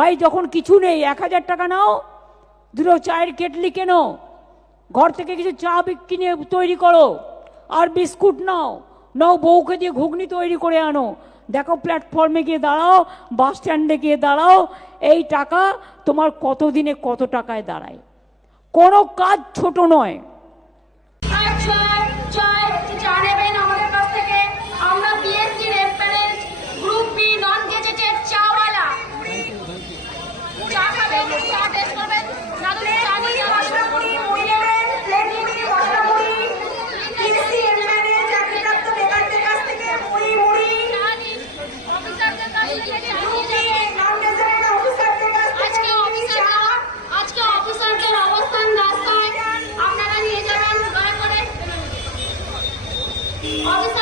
ভাই, যখন কিছু নেই, এক হাজার টাকা নাও। দুটো চায়ের কেটলি কেনো। ঘর থেকে কিছু চা কিনে তৈরি করো। আর বিস্কুট নাও। নাও, বউকে দিয়ে ঘুগনি তৈরি করে আনো। দেখো, প্ল্যাটফর্মে গিয়ে দাঁড়াও, বাস স্ট্যান্ডে গিয়ে দাঁড়াও। এই টাকা তোমার কত দিনে কত টাকায় দাঁড়ায়? কোনো কাজ ছোট নয়। All of a sudden,